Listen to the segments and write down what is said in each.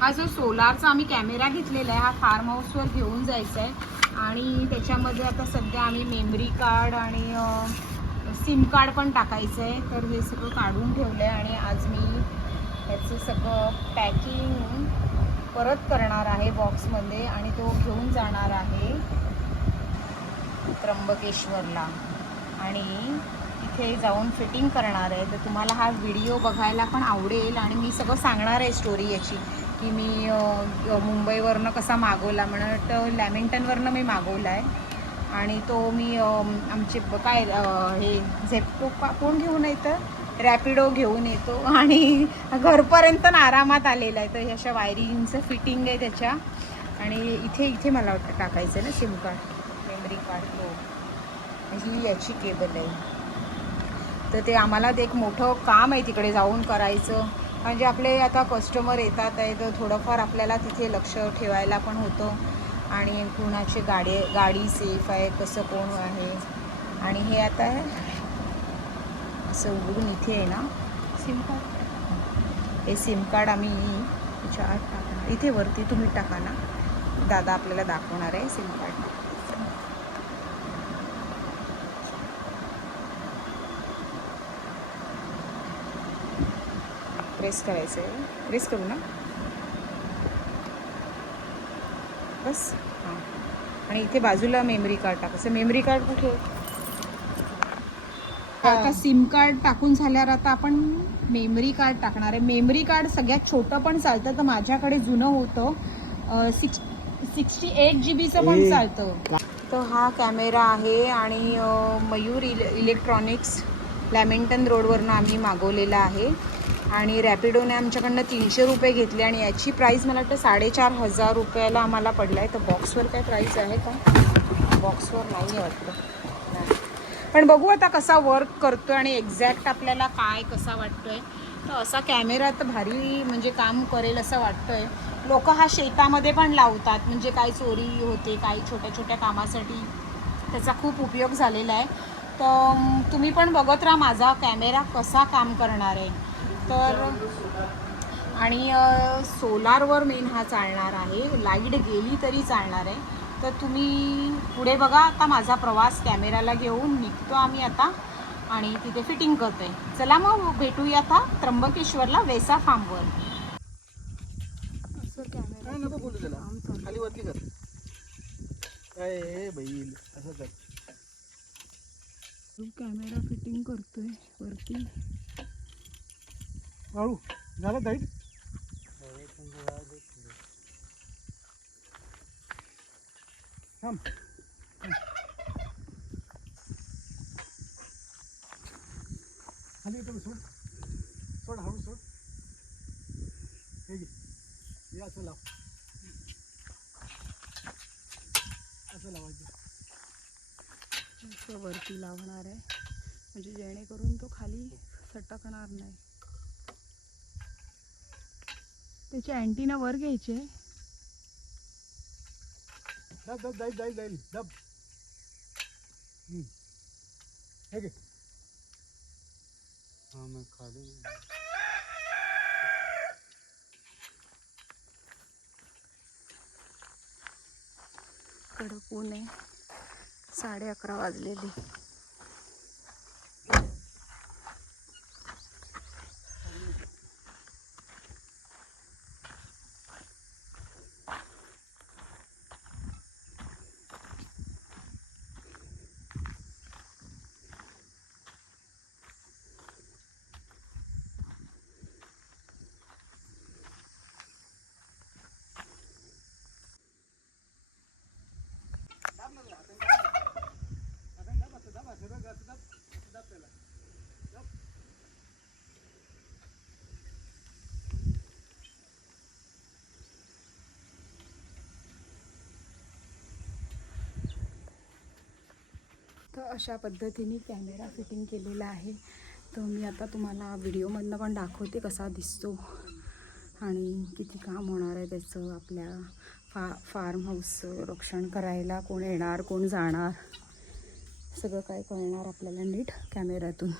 हा जो सोलारचा आम्ही कॅमेरा घेतलेला आहे हा फार्म हाऊसवर घेऊन जायचा आहे आणि त्याच्यामध्ये आता सध्या आम्ही मेमरी कार्ड आणि सिम कार्ड पण टाकायचं आहे. तर हे सगळं काढून ठेवलं आहे आणि आज मी ह्याचं सगळं पॅकिंग परत करणार आहे बॉक्समध्ये आणि तो घेऊन जाणार आहे त्र्यंबकेश्वरला आणि इथे जाऊन फिटिंग करणार आहे. तर तुम्हाला हा व्हिडिओ बघायला पण आवडेल आणि मी सगळं सांगणार आहे स्टोरी याची की मी मुंबईवरनं कसा मागवला म्हणून लॅमिंग्टनवरनं मी मागवला आहे आणि तो मी आमचे काय हे झेप्टो कोण घेऊन येतं रॅपिडो घेऊन येतो आणि घरपर्यंत आरामात आलेला आहे. तर ह्या अशा वायरिंगचं फिटिंग आहे त्याच्या आणि इथे मला वाटतं टाकायचं आहे ना सिम कार्ड मेमरी कार्ड तो ही याची केबल आहे. तर ते आम्हाला ते एक मोठं काम आहे तिकडे जाऊन करायचं म्हणजे आपले आता कस्टमर येतात आहे तर थोडंफार आपल्याला तिथे लक्ष ठेवायला पण होतं आणि कुणाची गाडी सेफ आहे कसं कोण आहे. आणि हे आता असं उघडून इथे आहे ना सिम कार्ड हे सिम कार्ड आम्ही त्याच्या आत टाकणार इथे वरती तुम्ही टाका ना दादा आपल्याला दाखवणार आहे सिम कार्ड. प्रेस करायचं आहे प्रेस करू ना बस हां आणि इथे बाजूला मेमरी कार्ड टाकायचं. मेमरी कार्ड कुठे आता सिम कार्ड टाकून झाल्यावर आता आपण मेमरी कार्ड टाकणार आहे. मेमरी कार्ड सगळ्यात छोटं पण चालतं तर माझ्याकडे जुनं होतं 68 GB पण चालतं. तर हा कॅमेरा आहे आणि मयूर इलेक्ट्रॉनिक्स लॅमिंग्टन रोडवरनं आम्ही मागवलेला आहे आणि रॅपिडोने आमच्याकडनं 300 रुपये घेतले आणि याची प्राईस मला वाटतं 4,500 रुपयाला आम्हाला पडला आहे. तर बॉक्सवर काय प्राईस आहे का बॉक्सवर नाही आहे वाटतं नाही पण बघू आता कसा वर्क करतो आणि एक्झॅक्ट आपल्याला काय कसा वाटतो आहे. तर असा कॅमेरा तर भारी म्हणजे काम करेल असं वाटतं आहे. लोक हा शेतामध्ये पण लावतात म्हणजे काय चोरी होते काही छोट्या छोट्या कामासाठी त्याचा खूप उपयोग झालेला आहे. तर तुम्ही पण बघत राहा माझा कॅमेरा कसा काम करणार आहे. तर आणि सोलारवर मेन हा चालणार आहे लाईट गेली तरी चालणार आहे. तर तुम्ही पुढे बघा आता माझा प्रवास कॅमेराला घेऊन निघतो आम्ही आता आणि तिथे फिटिंग करतो आहे. चला मग भेटूया आता त्र्यंबकेश्वरला वेसा फार्मवर. असं कॅमेरा नको बोलू त्याला खाली वरती कर काय बैल असं कर. कॅमेरा फिटिंग करतोय वरती वाळू झालं दाईट थांब खाली येतो सोड सोड हळू सोड हे घे हे असं लाव असं लावायचं असं वरती लावणार आहे म्हणजे जेणेकरून तो खाली सटकणार नाही. त्याची अँटीना वर घ्यायची आहे. दब दब जाईल जाईल जाईल दब हे घे हां मग खाली कडक ऊन आहे 11:30 वाजलेली. तर अशा पद्धतीने कॅमेरा फिटिंग केलेला आहे. तर मी आता तुम्हाला व्हिडिओमधनं पण दाखवते कसा दिसतो आणि किती काम होणार आहे त्याचं. आपल्या फार्म हाऊसचं रक्षण करायला कोण येणार कोण जाणार सगळं काय कळणार आपल्याला नीट कॅमेऱ्यातून.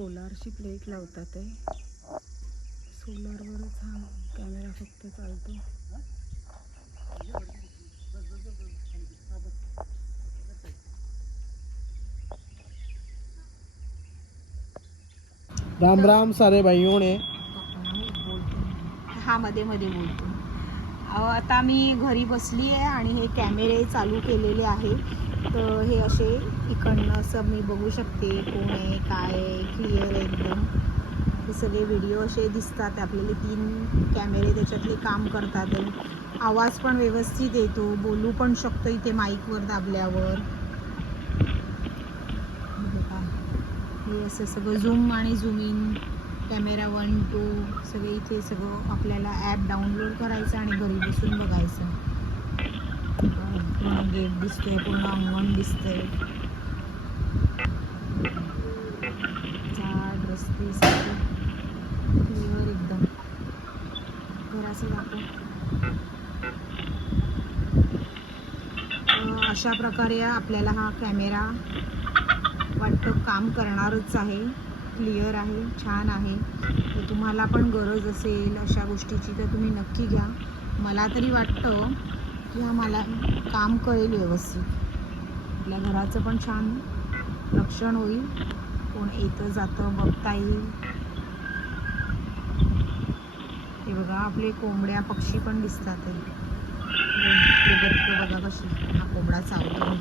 सोलारची प्लेट लावतात आहे. सोलारवरच हा कॅमेरा फक्त चालतो. राम राम सारे भाइयों ने. हा मध्ये मध्ये बोलतो. आता मी घरी बसली आहे आणि हे कॅमेरे चालू केलेले आहे. तर हे असे इकडनं असं मी बघू शकते कोण आहे काय आहे, क्लिअर आहे एकदम. हे सगळे व्हिडिओ असे दिसतात आपल्याला. 3 कॅमेरे त्याच्यातले काम करतात. आवाज पण व्यवस्थित येतो, बोलू पण शकतो इथे माईकवर दाबल्यावर. हे असं सगळं झूम आणि झूम इन, कॅमेरा 1, 2 सगळे इथे सगळं आपल्याला ॲप डाउनलोड करायचं आणि घरी बसून बघायचं. पूर्ण गेट दिसतोय, पूर्ण अंगण दिसतंय, झाड रस्ते सगळे क्लिअर एकदम. घराचं दाखव. अशा प्रकारे आपल्याला हा कॅमेरा वाटतं काम करणारच आहे. क्लिअर आहे, छान आहे. तर तुम्हाला पण गरज असेल अशा गोष्टीची तर तुम्ही नक्की घ्या. मला तरी वाटतं की हा मला काम कळेल व्यवस्थित. आपल्या घराचं पण छान रक्षण होईल, कोण येतं जातं बघता येईल. हे बघा आपले कोंबड्या पक्षी पण दिसतात आहे. बघा कशी हा कोंबडा चावतो.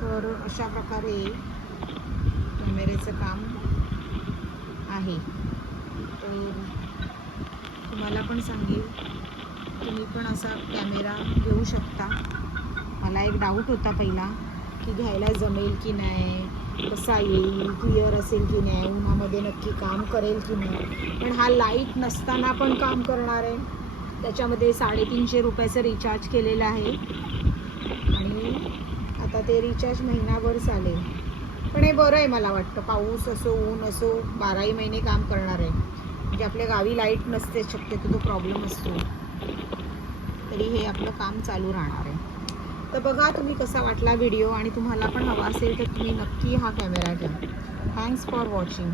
तर अशा प्रकारे कॅमेऱ्याचं काम आहे. तर तुम्हाला पण सांगेल तुम्ही पण असा कॅमेरा घेऊ शकता. मला एक डाऊट होता पहिला की घ्यायला जमेल की नाही, कसा येईल, क्लिअर असेल की नाही, उन्हामध्ये नक्की काम करेल की नाही. पण हा लाईट नसताना पण काम करणार आहे. त्याच्यामध्ये 350 रुपयाचं रिचार्ज केलेलं आहे आणि आता ते रिचार्ज महिनाभर चालेल. पण हे बरं आहे मला वाटतं. पाऊस असो ऊन असो 12ही महिने काम करणार आहे. म्हणजे आपल्या गावी लाईट नसते शक्यतो, तो प्रॉब्लेम असतो, तरी हे आपलं काम चालू राहणार आहे. तर बघा तुम्ही कसा वाटला व्हिडिओ आणि तुम्हाला पण हवा असेल तर तुम्ही नक्की हा कॅमेरा घ्या. Thanks for watching.